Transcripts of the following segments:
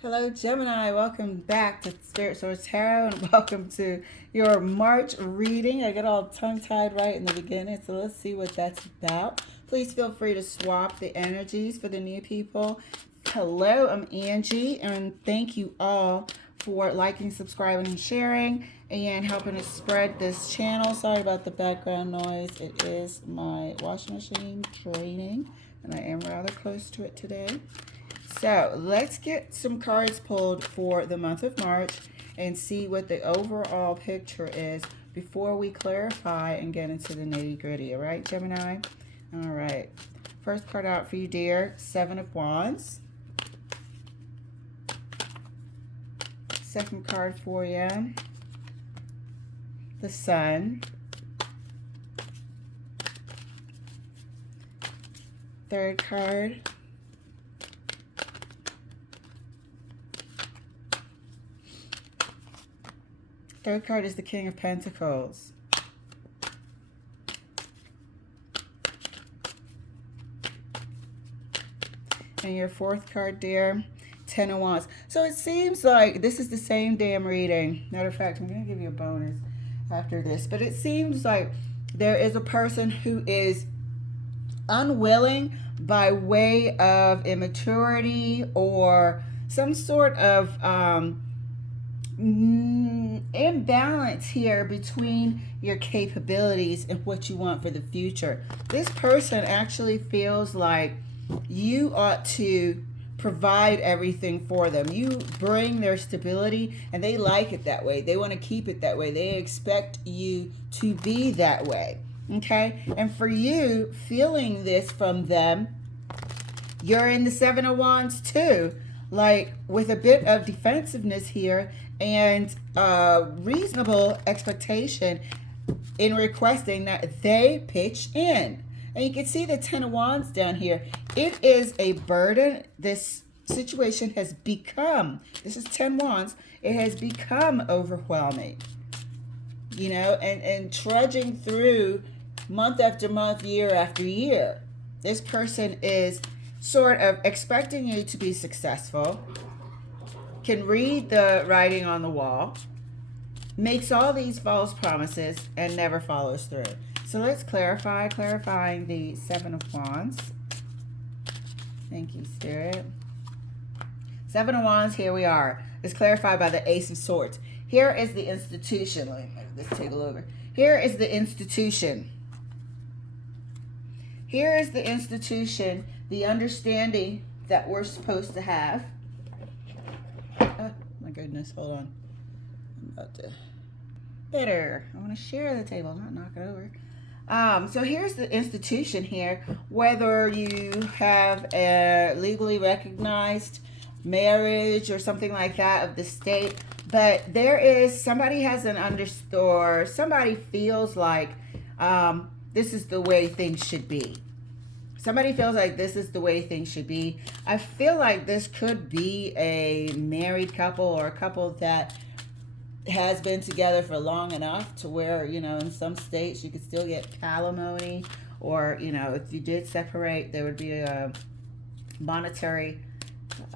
Hello, Gemini. Welcome back to Spirit Source Tarot and welcome to your March reading. I got all tongue-tied right in the beginning, so let's see what that's about. Please feel free to swap the energies for the new people. Hello, I'm Angie, and thank you all for liking, subscribing, and sharing, and helping us spread this channel. Sorry about the background noise. It is my washing machine draining, and I am rather close to it today. So let's get some cards pulled for the month of March and see what the overall picture is before we clarify and get into the nitty gritty. All right, Gemini? All right. First card out for you, dear. Seven of Wands. Second card for you. The Sun. Third card. Third card is the King of Pentacles. And your fourth card, dear, Ten of Wands. So it seems like this is the same damn reading. Matter of fact, I'm going to give you a bonus after this. But it seems like there is a person who is unwilling by way of immaturity or some sort of imbalance here between your capabilities and what you want for the future. This person actually feels like you ought to provide everything for them. You bring their stability and they like it that way. They want to keep it that way. They expect you to be that way. Okay? And for you, feeling this from them, you're in the Seven of Wands too. Like with a bit of defensiveness here and reasonable expectation in requesting that they pitch in. And you can see the Ten of Wands down here. It is a burden. This situation has become, this is 10 Wands, it has become overwhelming. You know, and trudging through month after month, year after year. This person is sort of expecting you to be successful, can read the writing on the wall, makes all these false promises, and never follows through. So let's clarifying the Seven of Wands. Thank you, Spirit. Seven of Wands, here we are. It's clarified by the Ace of Swords. Here is the institution. Let me make this table over. Here is the institution. Here is the institution, the understanding that we're supposed to have. Oh, my goodness, hold on. I'm about to... Better. I want to share the table, not knock it over. So here's the institution here. Whether you have a legally recognized marriage or something like that of the state, but there is, somebody has an or somebody feels like this is the way things should be. Somebody feels like this is the way things should be. I feel like this could be a married couple or a couple that has been together for long enough to where, you know, in some states you could still get alimony, or, you know, if you did separate, there would be a monetary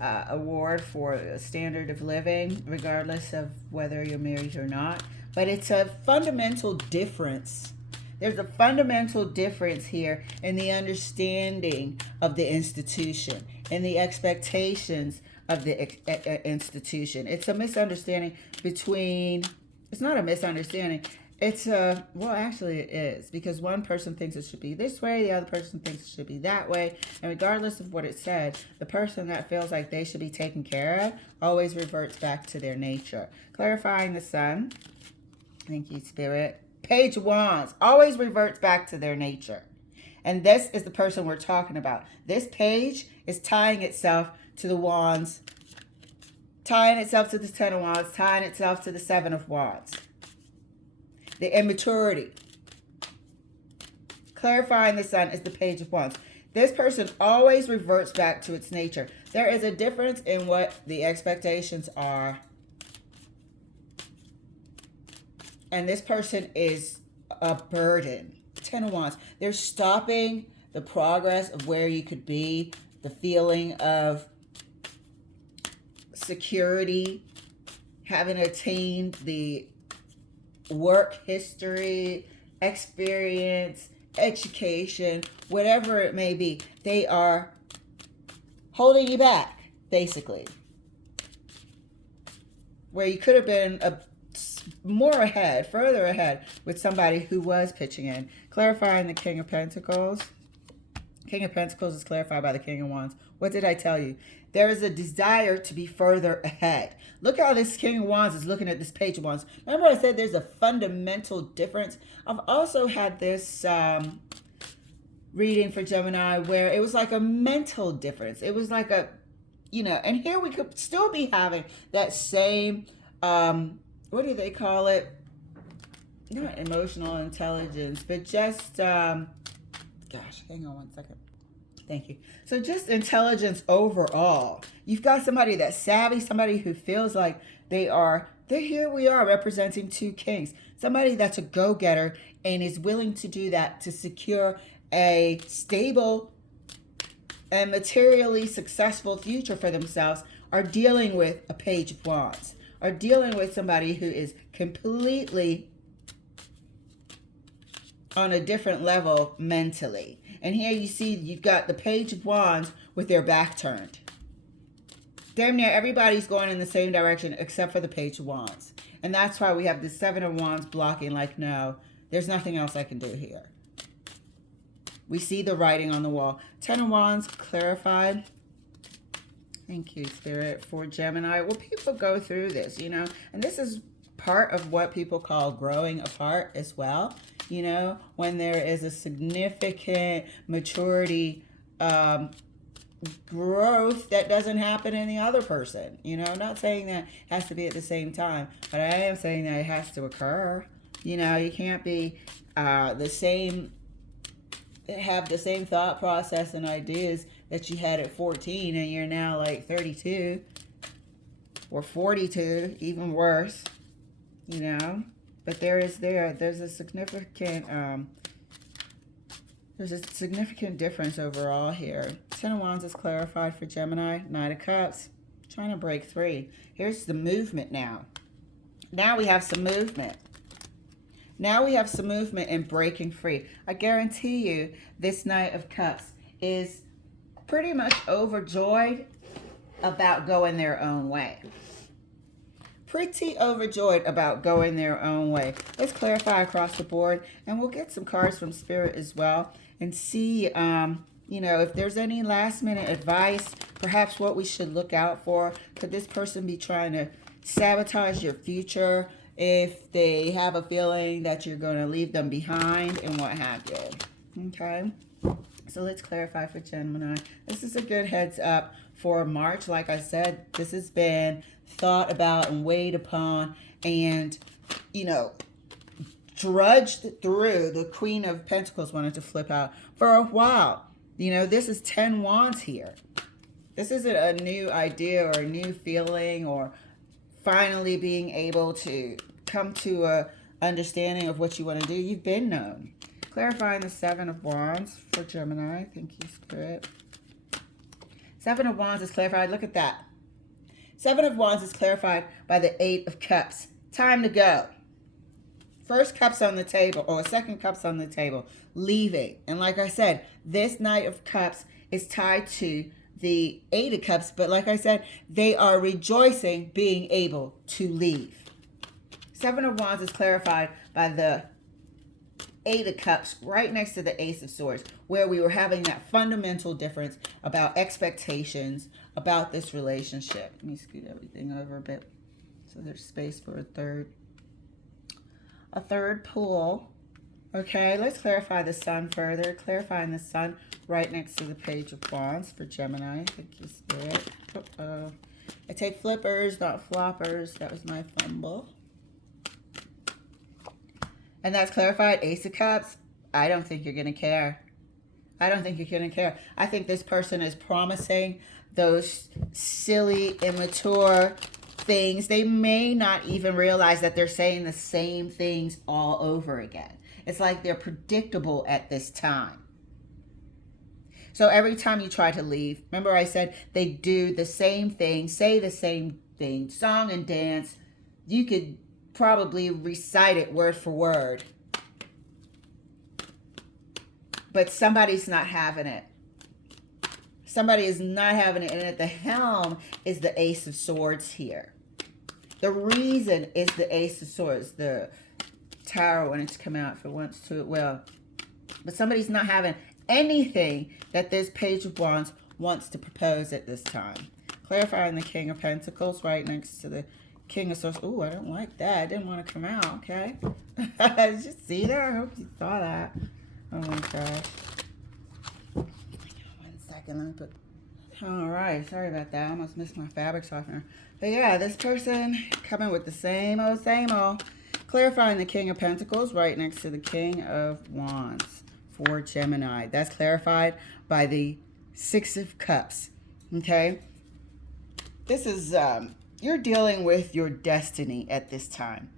award for a standard of living, regardless of whether you're married or not. But it's a fundamental difference. There's a fundamental difference here in the understanding of the institution and the expectations of the institution. It's a misunderstanding between, it's not a misunderstanding, it's a, well, actually it is, because one person thinks it should be this way, the other person thinks it should be that way, and regardless of what it said, the person that feels like they should be taken care of always reverts back to their nature. Clarifying the Sun. Thank you, Spirit. Page of Wands always reverts back to their nature. And this is the person we're talking about. This page is tying itself to the Wands, tying itself to the Ten of Wands, tying itself to the Seven of Wands. The immaturity. Clarifying the Sun is the Page of Wands. This person always reverts back to its nature. There is a difference in what the expectations are. And this person is a burden. Ten of Wands. They're stopping the progress of where you could be, the feeling of security, having attained the work history, experience, education, whatever it may be. They are holding you back, basically. Where you could have been more ahead, further ahead with somebody who was pitching in. Clarifying the King of Pentacles. King of Pentacles is clarified by the King of Wands. What did I tell you? There is a desire to be further ahead. Look how this King of Wands is looking at this Page of Wands. Remember I said there's a fundamental difference? I've also had this reading for Gemini where it was like a mental difference. It was like a, you know, and here we could still be having that same, what do they call it? Not emotional intelligence, but just, gosh, hang on one second. Thank you. So just intelligence overall. You've got somebody that's savvy, somebody who feels like they're here we are representing two kings. Somebody that's a go-getter and is willing to do that to secure a stable and materially successful future for themselves, are dealing with a Page of Wands, are dealing with somebody who is completely on a different level mentally. And here you see you've got the Page of Wands with their back turned. Damn near everybody's going in the same direction except for the Page of Wands. And that's why we have the Seven of Wands blocking, like, no, there's nothing else I can do here. We see the writing on the wall. Ten of Wands clarified. Thank you, Spirit, for Gemini. Well, people go through this, you know, and this is part of what people call growing apart as well. You know, when there is a significant maturity growth that doesn't happen in the other person. You know, I'm not saying that has to be at the same time, but I am saying that it has to occur. You know, you can't be have the same thought process and ideas that you had at 14 and you're now like 32 or 42, even worse, you know. But there's a significant difference overall here. Ten of Wands is clarified for Gemini. Knight of Cups, trying to break free. Here's the movement now. Now we have some movement. Now we have some movement and breaking free. I guarantee you this Knight of Cups is pretty much overjoyed about going their own way. Pretty overjoyed about going their own way. Let's clarify across the board, and we'll get some cards from Spirit as well and see, you know, if there's any last minute advice, perhaps what we should look out for. Could this person be trying to sabotage your future if they have a feeling that you're going to leave them behind and what have you? Okay. So let's clarify for Gemini. This is a good heads up for March. Like I said, this has been thought about and weighed upon and, you know, drudged through. The Queen of Pentacles wanted to flip out for a while. You know, this is 10 Wands here. This isn't a new idea or a new feeling or finally being able to come to a understanding of what you want to do. You've been known. Clarifying the Seven of Wands for Gemini. Thank you, Spirit. Seven of Wands is clarified. Look at that. Seven of Wands is clarified by the Eight of Cups. Time to go. First cup's on the table, or second cup's on the table. Leaving. And like I said, this Knight of Cups is tied to the Eight of Cups. But like I said, they are rejoicing being able to leave. Seven of Wands is clarified by the Eight of Cups right next to the Ace of Swords, where we were having that fundamental difference about expectations about this relationship. Let me scoot everything over a bit so there's space for a third pull. Okay, let's clarify the Sun further. Clarifying the Sun right next to the Page of Wands for Gemini. Thank you, Spirit. I take flippers, not floppers. That was my fumble. And that's clarified. Ace of Cups. I don't think you're going to care. I don't think you're going to care. I think this person is promising those silly, immature things. They may not even realize that they're saying the same things all over again. It's like they're predictable at this time. So every time you try to leave, remember I said they do the same thing, say the same thing, song and dance. You could probably recite it word for word. But somebody's not having it. Somebody is not having it. And at the helm is the Ace of Swords here. The reason is the Ace of Swords. The Tower when it's come out, if it wants to, it will. But somebody's not having anything that this Page of Wands wants to propose at this time. Clarifying the King of Pentacles right next to the King of Swords. Ooh, I don't like that. I didn't want to come out, okay? Did you see that? I hope you saw that. Oh my gosh. 1 second, let me put... Alright, sorry about that. I almost missed my fabric softener. But yeah, this person coming with the same old. Clarifying the King of Pentacles right next to the King of Wands for Gemini. That's clarified by the Six of Cups. Okay? This is, you're dealing with your destiny at this time.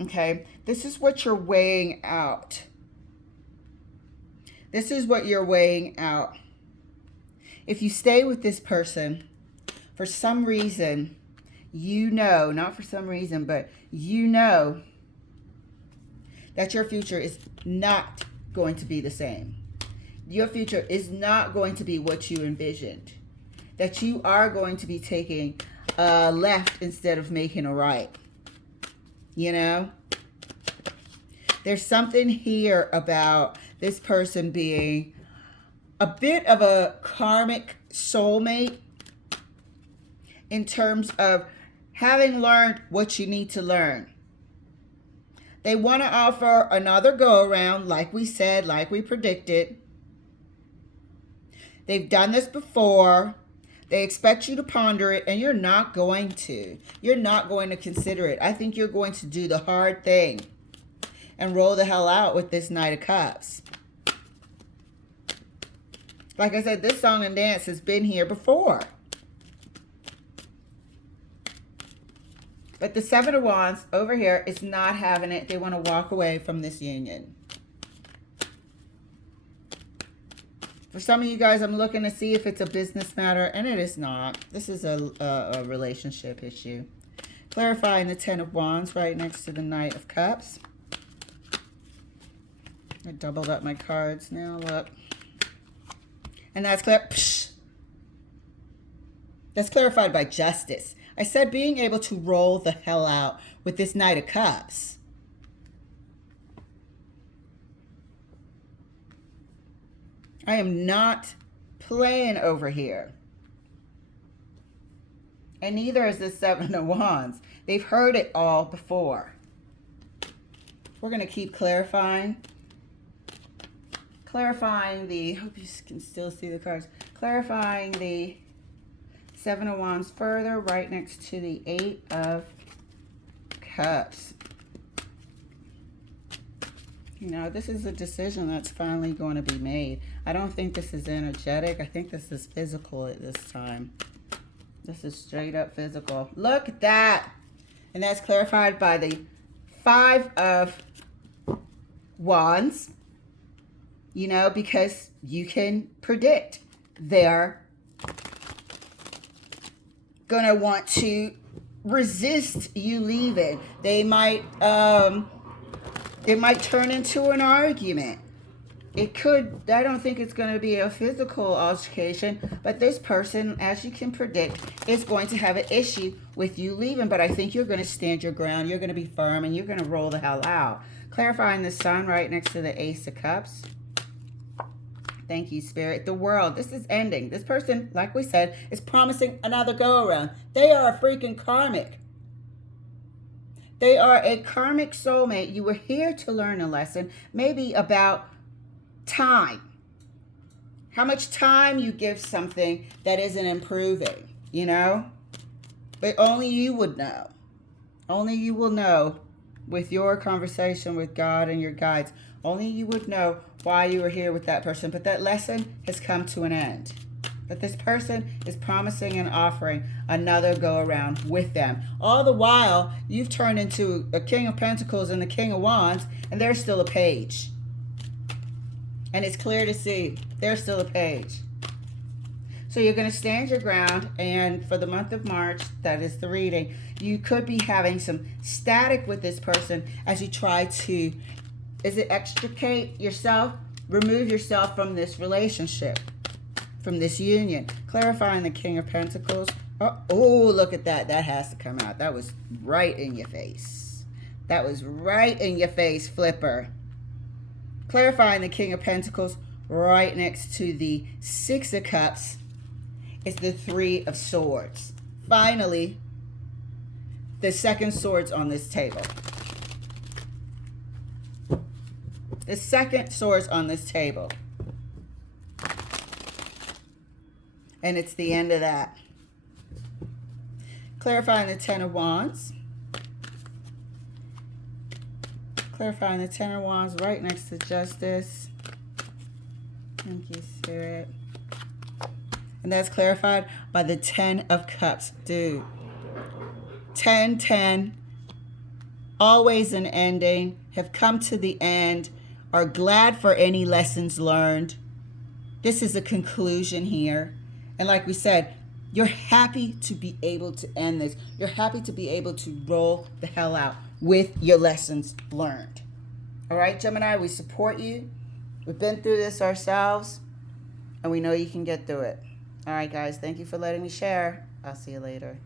Okay? This is what you're weighing out. This is what you're weighing out. If you stay with this person, for some reason, you know, not for some reason, but you know that your future is not going to be the same. Your future is not going to be what you envisioned. That you are going to be taking a left instead of making a right. You know? There's something here about this person being a bit of a karmic soulmate in terms of having learned what you need to learn. They want to offer another go-around, like we said, like we predicted. They've done this before. They expect you to ponder it, and you're not going to. You're not going to consider it. I think you're going to do the hard thing and roll the hell out with this Knight of Cups. Like I said, this song and dance has been here before. But the Seven of Wands over here is not having it. They want to walk away from this union. For some of you guys, I'm looking to see if it's a business matter, and it is not. This is a relationship issue. Clarifying the Ten of Wands right next to the Knight of Cups. I doubled up my cards now, look. And that's clear. Psh. That's clarified by justice. I said being able to roll the hell out with this Knight of Cups. I am not playing over here. And neither is the Seven of Wands. They've heard it all before. We're going to keep clarifying. Clarifying the, hope you can still see the cards. Clarifying the Seven of Wands further right next to the Eight of Cups. You know, this is a decision that's finally going to be made. I don't think this is energetic. I think this is physical at this time. This is straight up physical. Look at that. And that's clarified by the Five of Wands. You know, because you can predict they're going to want to resist you leaving. They might turn into an argument. It could, I don't think it's going to be a physical altercation, but this person, as you can predict, is going to have an issue with you leaving. But I think you're going to stand your ground. You're going to be firm, and you're going to roll the hell out. Clarifying the Sun right next to the Ace of Cups. Thank you, Spirit. The World. This is ending. This person, like we said, is promising another go-around. They are a freaking karmic. They are a karmic soulmate. You were here to learn a lesson, maybe about time. How much time you give something that isn't improving, you know? But only you would know. Only you will know with your conversation with God and your guides. Only you would know why you were here with that person. But that lesson has come to an end. But this person is promising and offering another go-around with them. All the while, you've turned into a King of Pentacles and the King of Wands, and there's still a Page. And it's clear to see There's still a page. So you're going to stand your ground, and for the month of March, that is the reading, you could be having some static with this person as you try to, extricate yourself, remove yourself from this relationship, from this union. Clarifying the King of Pentacles. Oh, look at that. That has to come out. That was right in your face. That was right in your face, Flipper. Clarifying the King of Pentacles right next to the Six of Cups. It's the Three of Swords. Finally, the second swords on this table. The second swords on this table. And it's the end of that. Clarifying the Ten of Wands. Clarifying the Ten of Wands right next to Justice. Thank you, Spirit. And that's clarified by the Ten of Cups. Dude. 10, 10. Always an ending. Have come to the end. Are glad for any lessons learned. This is a conclusion here. And like we said, you're happy to be able to end this. You're happy to be able to roll the hell out with your lessons learned. All right, Gemini, we support you. We've been through this ourselves, and we know you can get through it. All right, guys, thank you for letting me share. I'll see you later.